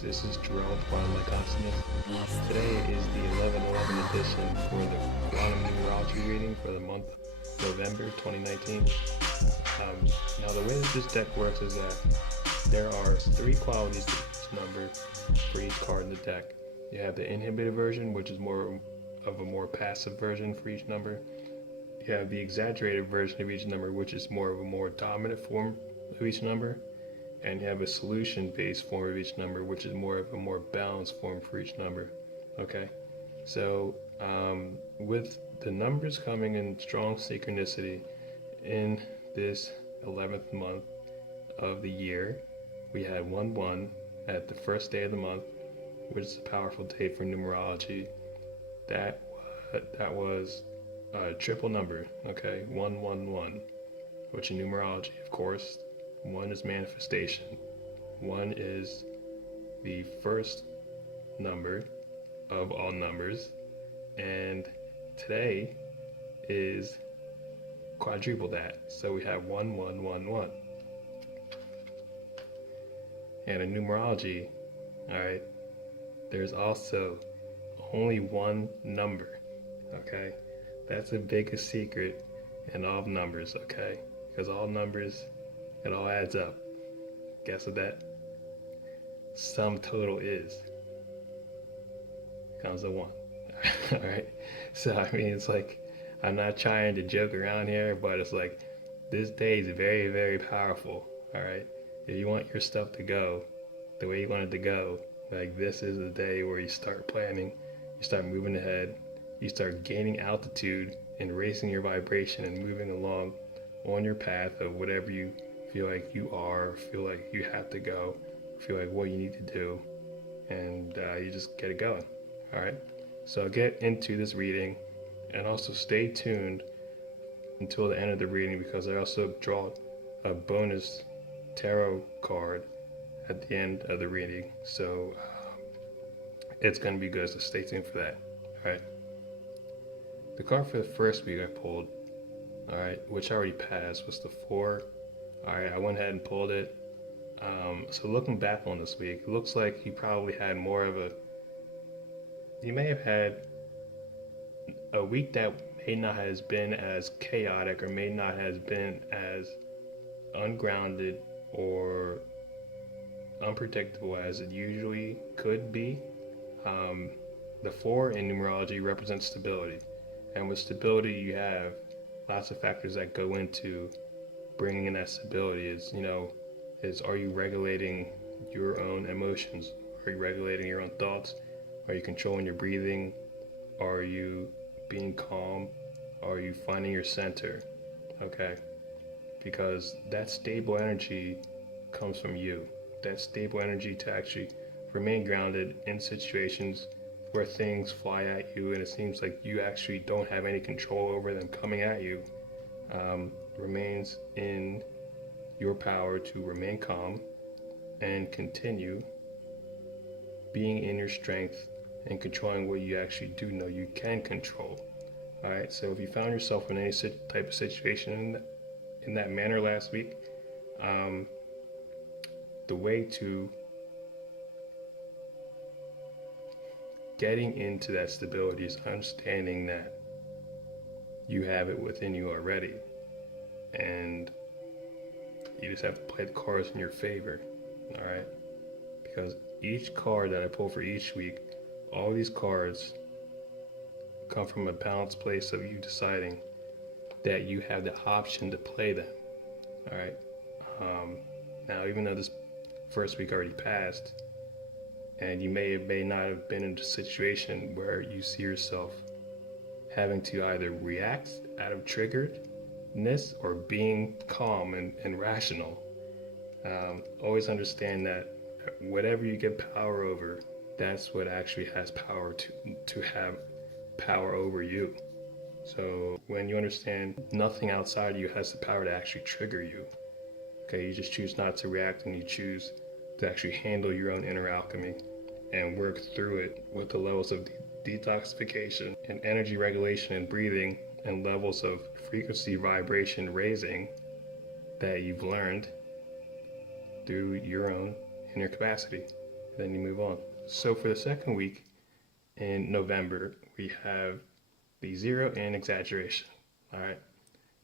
folks, this is Jerome from My Consciousness. Today is the 11/11 edition for the Quantum Numerology reading for the month of November 2019. Now the way that this deck works is that there are three qualities to each number for each card in the deck. You have the inhibited version, which is more of a more passive version for each number. You have the exaggerated version of each number, which is more of a more dominant form of each number. And you have a solution-based form of each number, which is more of a more balanced form for each number. Okay, so with the numbers coming in strong synchronicity in this 11th month of the year, we had 1-1 at the first day of the month, which is a powerful day for numerology. That was a triple number. Okay, 111, which in numerology, of course, 1 is manifestation. 1 is the first number of all numbers, and today is quadruple that. So we have 1111. And in numerology, all right, there's also only one number. Okay, that's the biggest secret in all numbers. Okay, because all numbers, it all adds up. Guess what that sum total is? Comes to 1. All right. So I mean, it's like, I'm not trying to joke around here, but it's like, this day is very, very powerful. All right. If you want your stuff to go the way you want it to go, like, this is the day where you start planning, you start moving ahead, you start gaining altitude and raising your vibration and moving along on your path of whatever you feel like you are, feel like you have to go, feel like what you need to do, and you just get it going. All right, so I'll get into this reading, and also stay tuned until the end of the reading, because I also draw a bonus tarot card at the end of the reading, so it's going to be good, so stay tuned for that. All right, the card for the first week I pulled, all right, which I already passed, was the 4. All right, I went ahead and pulled it. So looking back on this week, it looks like you probably had you may have had a week that may not have been as chaotic, or may not have been as ungrounded or unpredictable as it usually could be. The 4 in numerology represents stability. And with stability, you have lots of factors that go into bringing in that stability. Is are you regulating your own emotions? Are you regulating your own thoughts? Are you controlling your breathing? Are you being calm? Are you finding your center? Okay, because that stable energy comes from you. That stable energy to actually remain grounded in situations where things fly at you and it seems like you actually don't have any control over them coming at you, remains in your power to remain calm and continue being in your strength and controlling what you actually do know you can control. All right, so if you found yourself in any type of situation in that manner last week, the way to getting into that stability is understanding that you have it within you already, and you just have to play the cards in your favor. All right, because each card that I pull for each week, all these cards come from a balanced place of you deciding that you have the option to play them. All right, now, even though this first week already passed, and you may not have been in a situation where you see yourself having to either react out of triggeredness or being calm and rational, always understand that whatever you get power over, that's what actually has power to have power over you. So when you understand nothing outside of you has the power to actually trigger you, okay, you just choose not to react, and you choose to actually handle your own inner alchemy and work through it with the levels of detoxification and energy regulation and breathing and levels of frequency vibration raising that you've learned through your own inner capacity. then you move on. So for the second week in November, we have the zero and exaggeration. All right.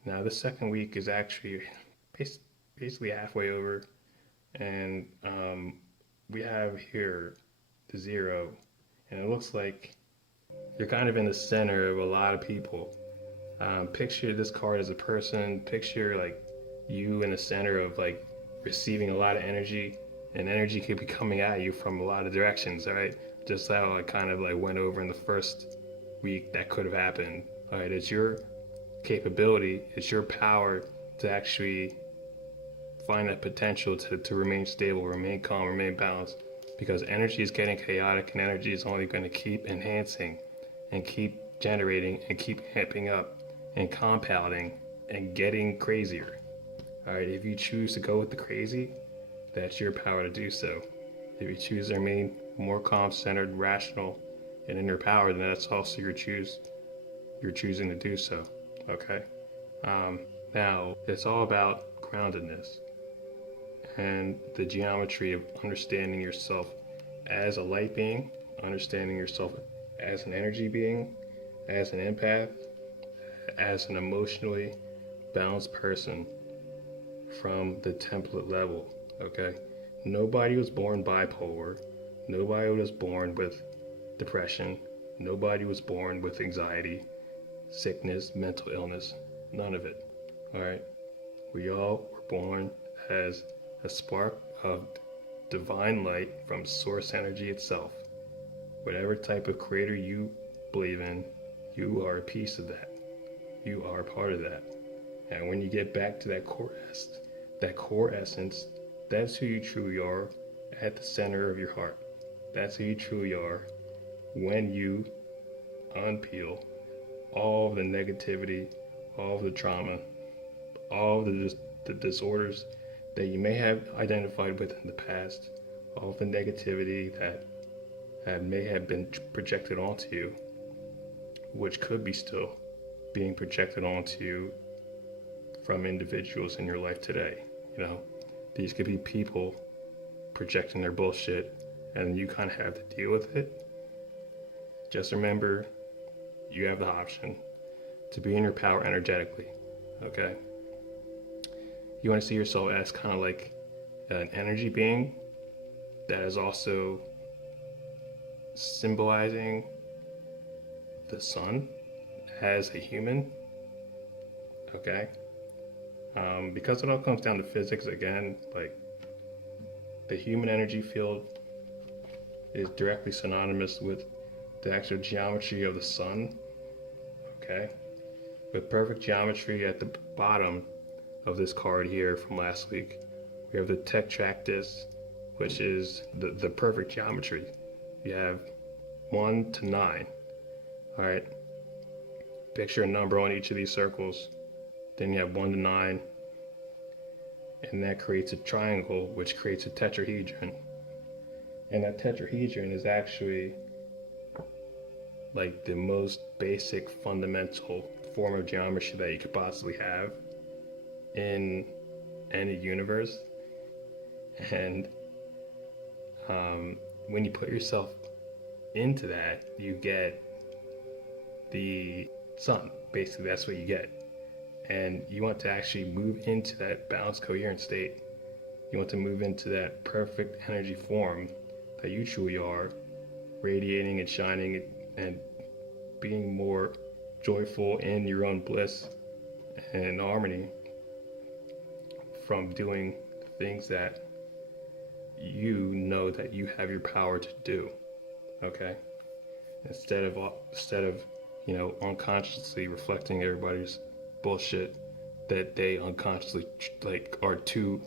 Now the second week is actually basically halfway over, and we have here the zero, and it looks like you're kind of in the center of a lot of people. Picture this card as a person. Picture like you in the center of like receiving a lot of energy, and energy could be coming at you from a lot of directions. All right, just how I kind of like went over in the first week that could have happened. All right, it's your capability, it's your power to actually find that potential to remain stable, remain calm, remain balanced, because energy is getting chaotic and energy is only going to keep enhancing and keep generating and keep amping up and compounding and getting crazier. All right, if you choose to go with the crazy, that's your power to do so. If you choose to remain more calm, centered, rational, and in your power, then that's also you're choosing to do so. Okay. Now it's all about groundedness and the geometry of understanding yourself as a light being, understanding yourself as an energy being, as an empath, as an emotionally balanced person from the template level. Okay. Nobody was born bipolar. Nobody was born with depression. Nobody was born with anxiety, sickness, mental illness. None of it. All right. We all were born as a spark of divine light from source energy itself. Whatever type of creator you believe in, you are a piece of that. You are a part of that. And when you get back to that core essence, that's who you truly are at the center of your heart. That's who you truly are when you unpeel all the negativity, all the trauma, all the disorders that you may have identified with in the past, all the negativity that may have been projected onto you, which could be still being projected onto you from individuals in your life today. You know, these could be people projecting their bullshit, and you kind of have to deal with it. Just remember, you have the option to be in your power energetically. Okay. You want to see yourself as kind of like an energy being that is also symbolizing the sun as a human. Okay. Because it all comes down to physics again, like the human energy field is directly synonymous with the actual geometry of the sun. Okay. With perfect geometry at the bottom of this card here from last week, we have the tetractys, which is the perfect geometry. You have 1 to 9. All right. Picture a number on each of these circles. Then you have 1 to 9. And that creates a triangle, which creates a tetrahedron. And that tetrahedron is actually like the most basic fundamental form of geometry that you could possibly have in any universe. And when you put yourself into that, you get the sun. Basically, that's what you get. And you want to actually move into that balanced, coherent state. You want to move into that perfect energy form that you truly are, radiating and shining and being more joyful in your own bliss and harmony from doing things that you know that you have your power to do. Okay? Instead of unconsciously reflecting everybody's bullshit that they unconsciously like are too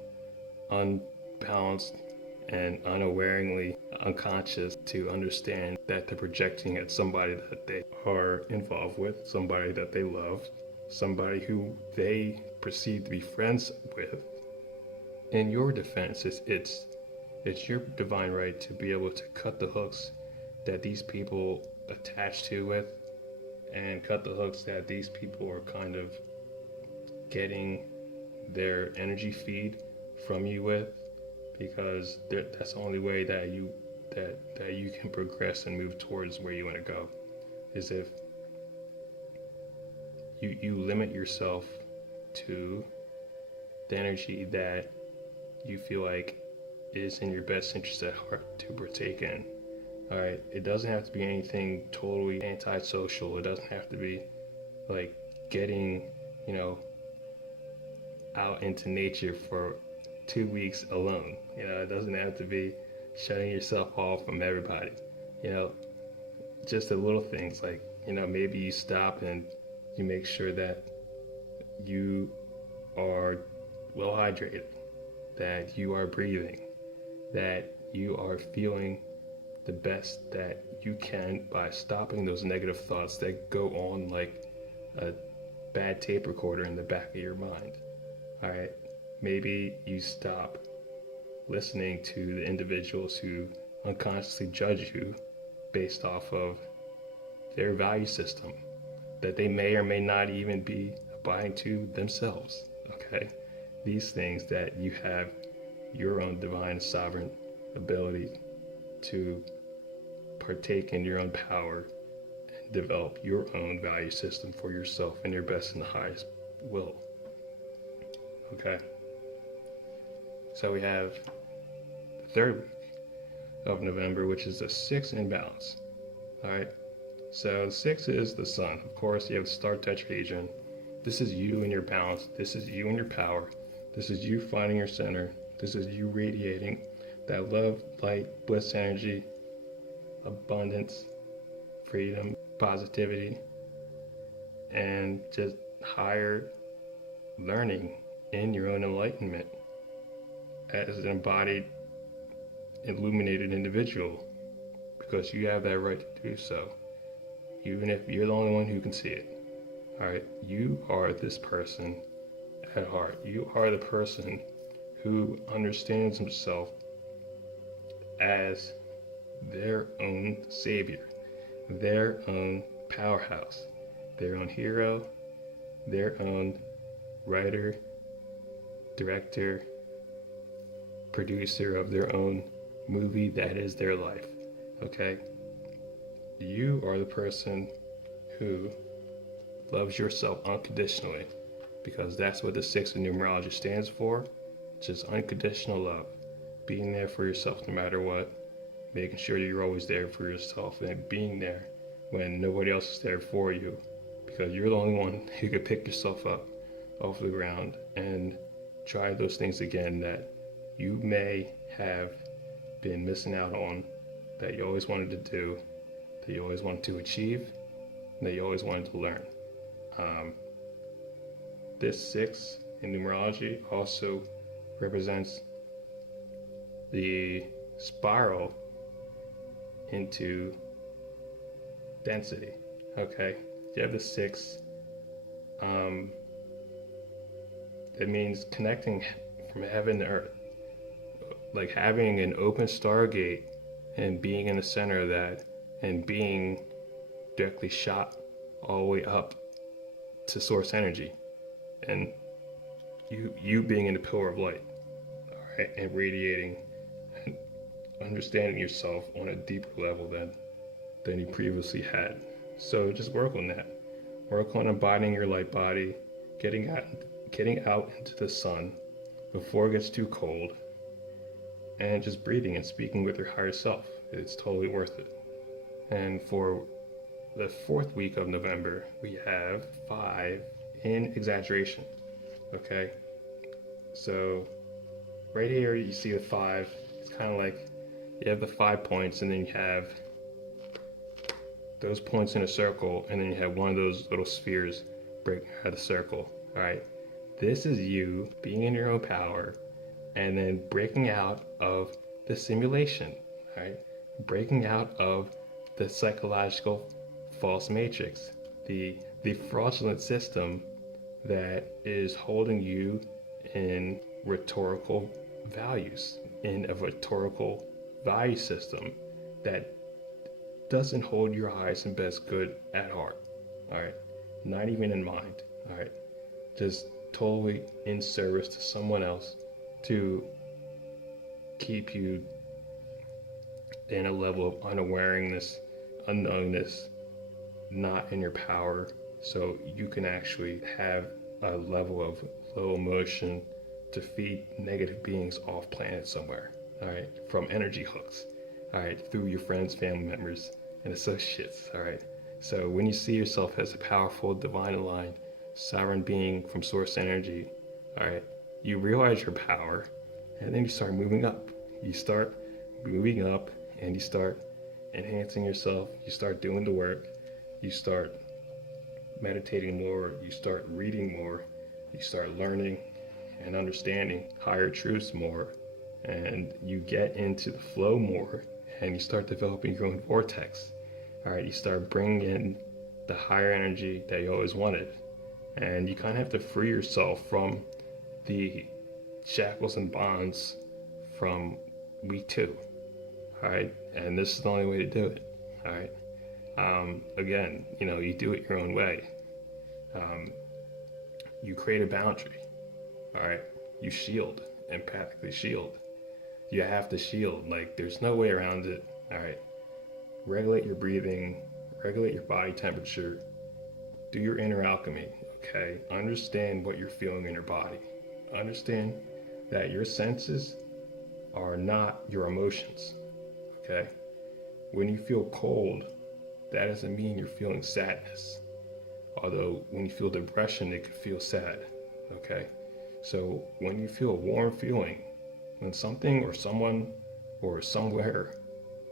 unbalanced and unawareingly unconscious to understand that they're projecting at somebody that they are involved with, somebody that they love, somebody who they perceive to be friends with. In your defense, it's your divine right to be able to cut the hooks that these people attach to with, and cut the hooks that these people are kind of getting their energy feed from you with, because that's the only way that you that you can progress and move towards where you want to go is if you limit yourself to the energy that you feel like is in your best interest at heart to partake in. All right, it doesn't have to be anything totally antisocial. It doesn't have to be like getting, you know, out into nature for 2 weeks alone. You know, it doesn't have to be shutting yourself off from everybody. You know, just the little things like, you know, maybe you stop and you make sure that you are well hydrated, that you are breathing, that you are feeling the best that you can by stopping those negative thoughts that go on like a bad tape recorder in the back of your mind. All right, maybe you stop listening to the individuals who unconsciously judge you based off of their value system that they may or may not even be abiding to themselves. Okay, these things that you have your own divine sovereign ability to partake in your own power and develop your own value system for yourself and your best and the highest will. Okay, so we have the third week of November, which is the 6 in balance. All right, so the 6 is the sun. Of course, you have the star tetrahedron. This is you and your balance. This is you and your power. This is you finding your center. This is you radiating that love, light, bliss energy, abundance, freedom, positivity, and just higher learning in your own enlightenment as an embodied, illuminated individual, because you have that right to do so, even if you're the only one who can see it. All right, you are this person at heart. You are the person who understands himself as their own savior, their own powerhouse, their own hero, their own writer, director, producer of their own movie that is their life. Okay? You are the person who loves yourself unconditionally, because that's what the 6 in numerology stands for. Just unconditional love, being there for yourself no matter what, making sure you're always there for yourself and being there when nobody else is there for you, because you're the only one who can pick yourself up off the ground and try those things again that you may have been missing out on, that you always wanted to do, that you always wanted to achieve, and that you always wanted to learn. This 6 in numerology also represents the spiral into density. Okay, you have the 6. It means connecting from heaven to earth, like having an open stargate and being in the center of that and being directly shot all the way up to source energy, and you being in the pillar of light, all right, and radiating and understanding yourself on a deeper level than you previously had. So just work on that. Work on embodying your light body, getting out into the sun before it gets too cold, and just breathing and speaking with your higher self. It's totally worth it. And for the 4th week of November, we have 5 in exaggeration. Okay, so right here you see the 5. It's kind of like you have the 5 points, and then you have those points in a circle, and then you have one of those little spheres breaking out of the circle. All right, this is you being in your own power and then breaking out of the simulation. All right, breaking out of the psychological false matrix, the fraudulent system that is holding you in rhetorical values, in a rhetorical value system that doesn't hold your highest and best good at heart. All right, not even in mind. All right, just totally in service to someone else to keep you in a level of unawareness, unknownness, not in your power. So you can actually have a level of low emotion to feed negative beings off planet somewhere, all right, from energy hooks, all right, through your friends, family members, and associates, all right. So when you see yourself as a powerful, divine aligned, sovereign being from source energy, all right, you realize your power, and then you start moving up. You start moving up, and you start enhancing yourself. You start doing the work. You start meditating more. You start reading more. You start learning and understanding higher truths more, and you get into the flow more, and you start developing your own vortex. All right, you start bringing in the higher energy that you always wanted, and you kind of have to free yourself from the shackles and bonds from week 2. All right, and this is the only way to do it. All right. Again, you do it your own way. You create a boundary. All right, you shield, empathically shield. You have to shield. Like, there's no way around it. All right, regulate your breathing, regulate your body temperature, do your inner alchemy. Okay, understand what you're feeling in your body. Understand that your senses are not your emotions. Okay, when you feel cold, that doesn't mean you're feeling sadness. Although when you feel depression, it could feel sad. Okay, so when you feel a warm feeling, when something or someone or somewhere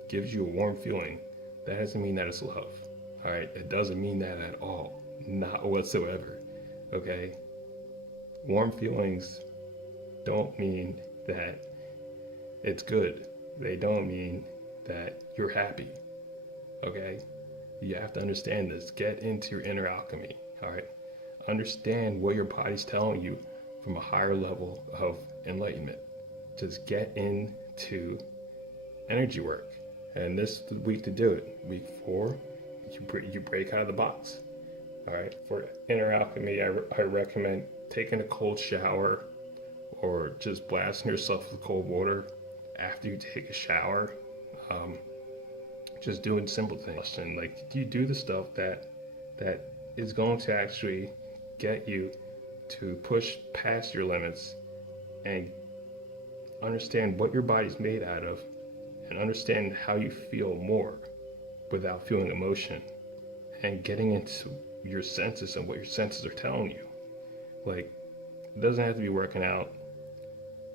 gives you a warm feeling, that doesn't mean that it's love. All right, it doesn't mean that at all, not whatsoever. Okay, warm feelings don't mean that it's good. They don't mean that you're happy. Okay, you have to understand this. Get into your inner alchemy. All right, understand what your body's telling you from a higher level of enlightenment. Just get into energy work, and this is the week to do it. Week 4, you break out of the box. All right, for inner alchemy, I recommend taking a cold shower, or just blasting yourself with cold water after you take a shower. Just doing simple things, and like, you do the stuff that is going to actually get you to push past your limits and understand what your body's made out of, and understand how you feel more without feeling emotion, and getting into your senses and what your senses are telling you. Like, it doesn't have to be working out.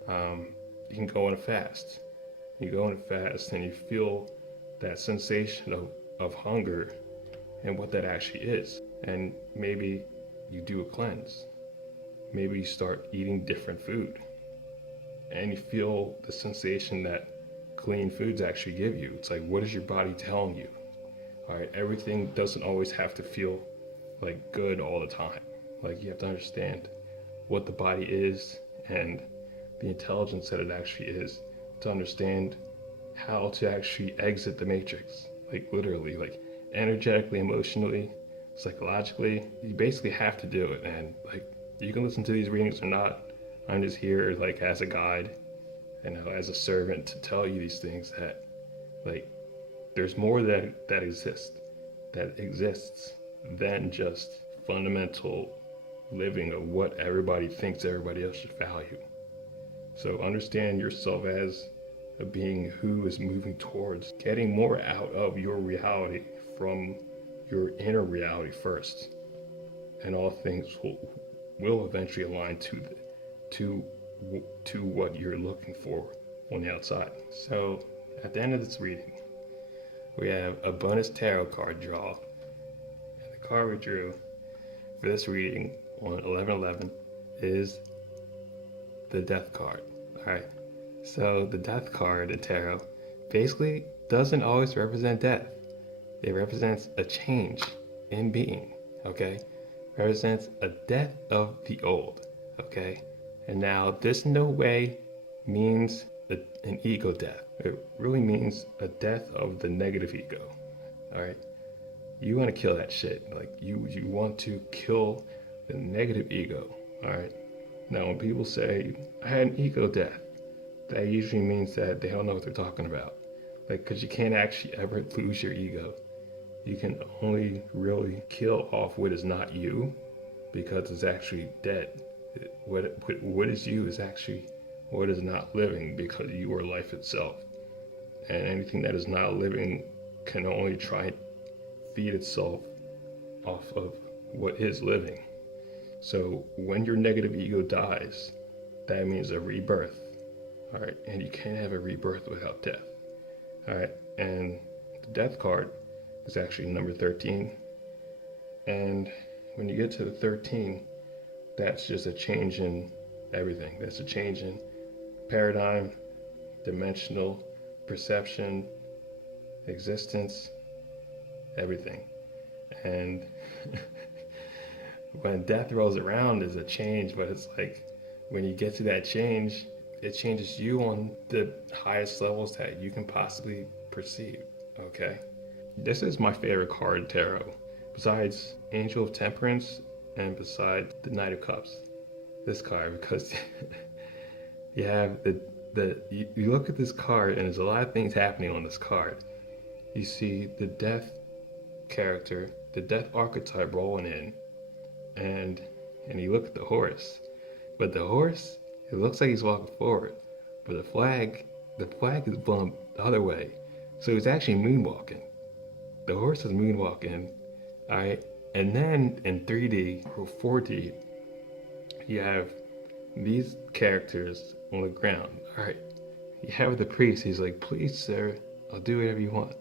You can go on a fast. You go on a fast and you feel that sensation of hunger and what that actually is. And maybe you do a cleanse. Maybe you start eating different food, and you feel the sensation that clean foods actually give you. It's like, what is your body telling you? All right, everything doesn't always have to feel like good all the time. Like, you have to understand what the body is and the intelligence that it actually is, to understand how to actually exit the matrix. Like, literally, like, energetically, emotionally, psychologically, you basically have to do it. And like, you can listen to these readings or not. I'm just here like as a guide, as a servant, to tell you these things, that like, there's more that exists than just fundamental living of what everybody thinks everybody else should value. So understand yourself as a being who is moving towards getting more out of your reality from your inner reality first, and all things will eventually align to what you're looking for on the outside. So at the end of this reading, we have a bonus tarot card draw, and the card we drew for this reading on 11/11 is the Death card. All right, so the Death card in tarot basically doesn't always represent death. It represents a change in being. Okay, represents a death of the old. Okay, and now this in no way means an ego death. It really means a death of the negative ego. All right, you want to kill that shit. Like, you want to kill the negative ego. All right. Now, when people say I had an ego death, that usually means that they don't know what they're talking about. Like, because you can't actually ever lose your ego. You can only really kill off what is not you because it's actually dead. What is you is actually what is not living, because you are life itself. And anything that is not living can only try and feed itself off of what is living. So when your negative ego dies, that means a rebirth. All right, and you can't have a rebirth without death. All right, and the death card is actually number 13. And when you get to the 13, that's just a change in everything. That's a change in paradigm, dimensional perception, existence, everything. And when death rolls around, is a change, but it's like when you get to that change, it changes you on the highest levels that you can possibly perceive. Okay? This is my favorite card, tarot, besides Angel of Temperance and besides the Knight of Cups. This card, because you have you look at this card and there's a lot of things happening on this card. You see the death character, the death archetype rolling in, and you look at the horse. But the horse, it looks like he's walking forward, but the flag is blown the other way. So he's actually moonwalking. The horse is moonwalking, all right? And then in 3D or 4D, you have these characters on the ground, all right? You have the priest, he's like, please, sir, I'll do whatever you want.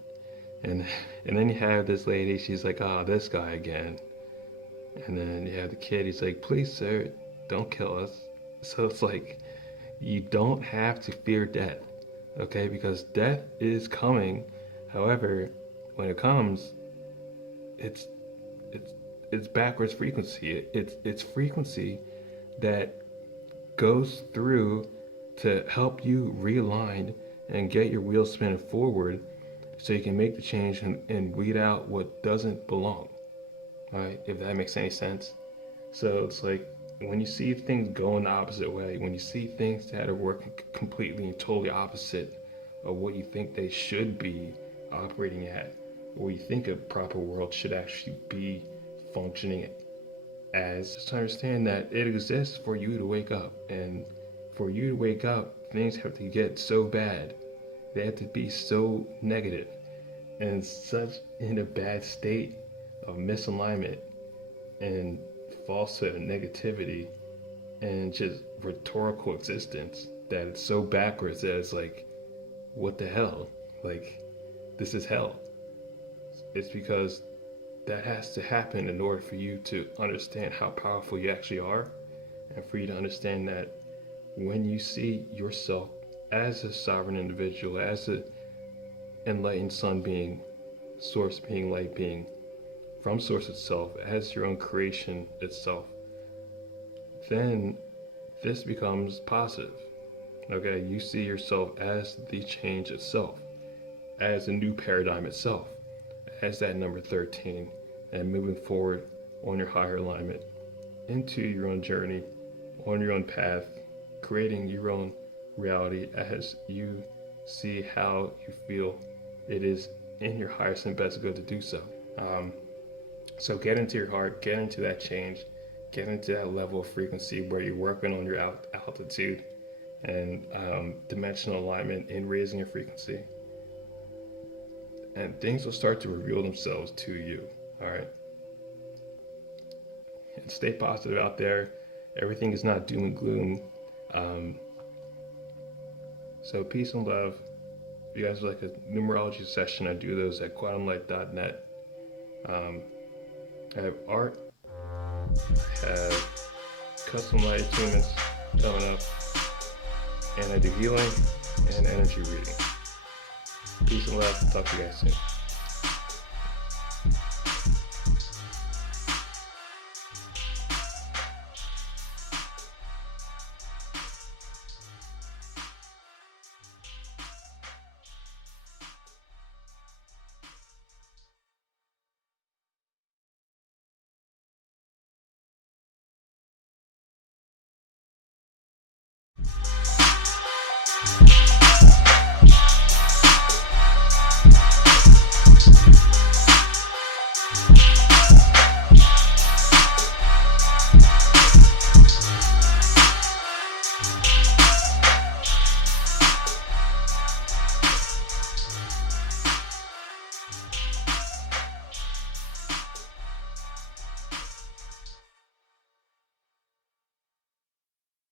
And then you have this lady, she's like, this guy again. And then you have the kid, he's like, please, sir, don't kill us. So it's like, you don't have to fear death, okay? Because death is coming. However, when it comes, it's backwards frequency. It's frequency that goes through to help you realign and get your wheels spinning forward, so you can make the change and weed out what doesn't belong. All right, if that makes any sense. So it's like when you see things going the opposite way, when you see things that are working completely and totally opposite of what you think they should be operating at, or you think a proper world should actually be functioning as, just understand that it exists for you to wake up. And for you to wake up, things have to get so bad. They have to be so negative and such in a bad state of misalignment and falsehood and negativity and just rhetorical existence that it's so backwards that it's like, what the hell? Like, this is hell. It's because that has to happen in order for you to understand how powerful you actually are, and for you to understand that when you see yourself as a sovereign individual, as an enlightened sun being, source being, light being, from source itself, as your own creation itself, then this becomes positive. Okay, you see yourself as the change itself, as a new paradigm itself, as that number 13, and moving forward on your higher alignment into your own journey, on your own path, creating your own reality as you see how you feel it is in your highest and best good to do so. So get into your heart, get into that change, get into that level of frequency where you're working on your altitude and dimensional alignment in raising your frequency. And things will start to reveal themselves to you, all right? And stay positive out there. Everything is not doom and gloom. So peace and love. If you guys would like a numerology session, I do those at quantumlight.net. I have art, I have custom light attunements coming up, and I do healing and energy reading. Peace and love. Talk to you guys soon.